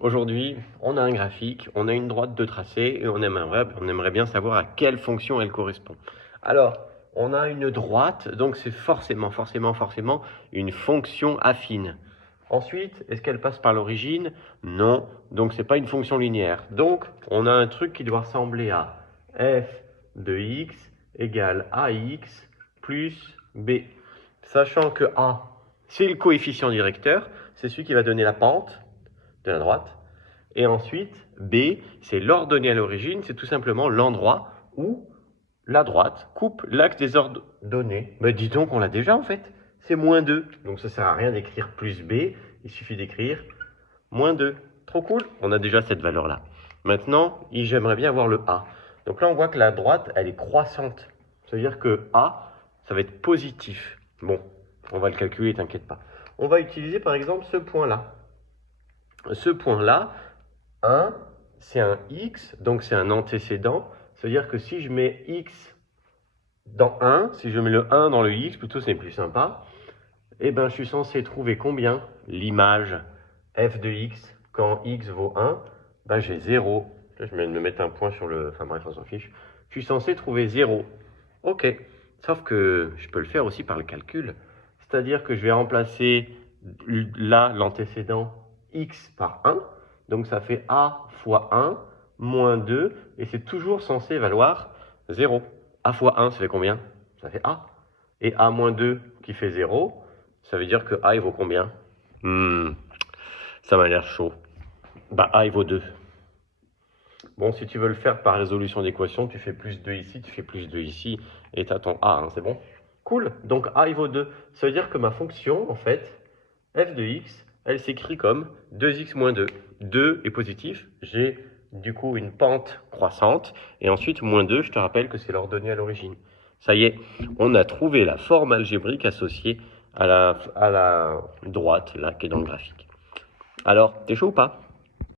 Aujourd'hui, on a un graphique, on a une droite de tracé et on aimerait bien savoir à quelle fonction elle correspond. Alors, on a une droite, donc c'est forcément une fonction affine. Ensuite, est-ce qu'elle passe par l'origine? Non, donc c'est pas une fonction linéaire. Donc, on a un truc qui doit ressembler à f de x égale ax plus b. Sachant que a, c'est le coefficient directeur, c'est celui qui va donner la pente de la droite. Et ensuite, B, c'est l'ordonnée à l'origine, c'est tout simplement l'endroit où la droite coupe l'axe des ordonnées. Mais dis donc, on l'a déjà en fait. C'est moins 2. Donc ça sert à rien d'écrire plus B, il suffit d'écrire moins 2. Trop cool, on a déjà cette valeur-là. Maintenant, j'aimerais bien avoir le A. Donc là, on voit que la droite, elle est croissante. Ça veut dire que A, ça va être positif. Bon, on va le calculer, t'inquiète pas. On va utiliser par exemple ce point-là. Ce point-là, 1, c'est un x, donc c'est un antécédent. Ça veut dire que si je mets x dans 1, si je mets le 1 dans le x, plutôt c'est plus sympa, eh ben, je suis censé trouver combien? L'image f de x, quand x vaut 1, ben, j'ai 0. Là, je viens de me mettre un point sur le... Enfin bref, on s'en fiche. Je suis censé trouver 0. Ok, sauf que je peux le faire aussi par le calcul. C'est-à-dire que je vais remplacer là l'antécédent x par 1. Donc ça fait a fois 1 moins 2. Et c'est toujours censé valoir 0. A fois 1, ça fait combien? Ça fait a. Et a moins 2 qui fait 0, ça veut dire que a il vaut combien? Ça m'a l'air chaud. Bah a il vaut 2. Bon, si tu veux le faire par résolution d'équation, tu fais plus 2 ici, tu fais plus 2 ici, et tu as ton a, hein, c'est bon? Cool, donc a il vaut 2. Ça veut dire que ma fonction, en fait, f de x, elle s'écrit comme 2x moins 2. 2 est positif, j'ai du coup une pente croissante, et ensuite moins 2, je te rappelle que c'est l'ordonnée à l'origine. Ça y est, on a trouvé la forme algébrique associée à la droite, là, qui est dans le graphique. Alors, t'es chaud ou pas?